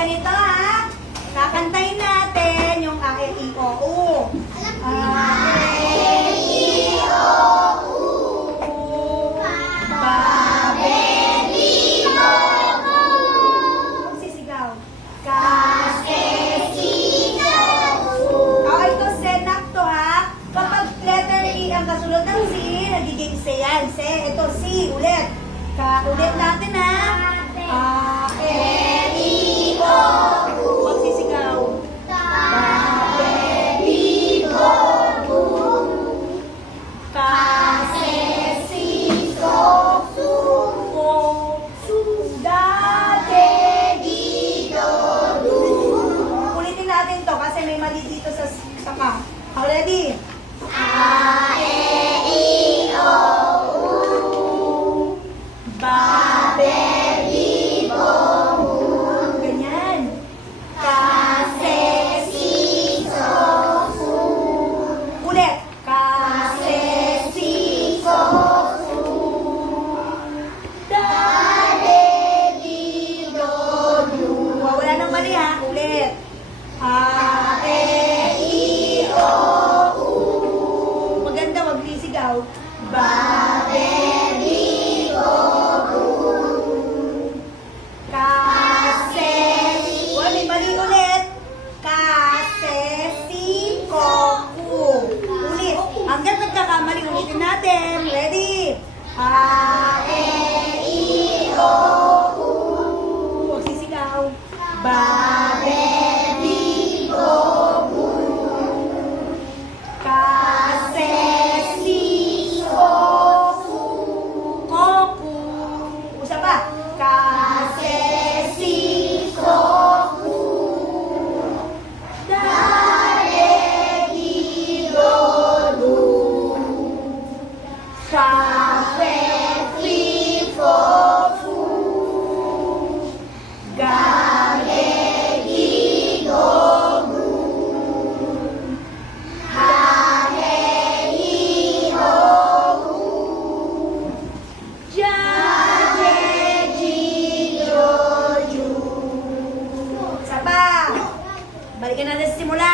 ganito ha. Kakantahin natin yung A, E, I, O, U. A, E, I, O, U. Babelibo. Sisigaw. Kasesiso. Ito senak to ha. Kapag letter E ang kasunod ng C, nagiging C yan. C. Ito C. Ulit. Ulit natin ha. A, E, I, O, U. Magsisigaw. Babelibo. Kasesiso. Suko. Sudadedido. Ulitin natin to kasi may mali dito sa saka. Ready? A, E, I, O, U. Babelibo. Ganyan. Kasesiso. Ulit. Kasesiso. Dadedido. Wala nang mali ha. Ulit. A, E, I, O, U. Maganda, wag lisigaw. Babelibo. Kasesi. Wala, may mali ulit. Kasesikoku. Ulit. Hanggang nagkakamali, ulitin natin. Ready? A, E, I, O, U. Huwag sisigaw. Babelibo. Kasesiso. Koku. Usa pa. Kasesiso. Dadedidodu. Shafeflifofu. Gagegidogu. Hahehihogu. Jajejidoju. Isa pa. Balikan natin sa simula.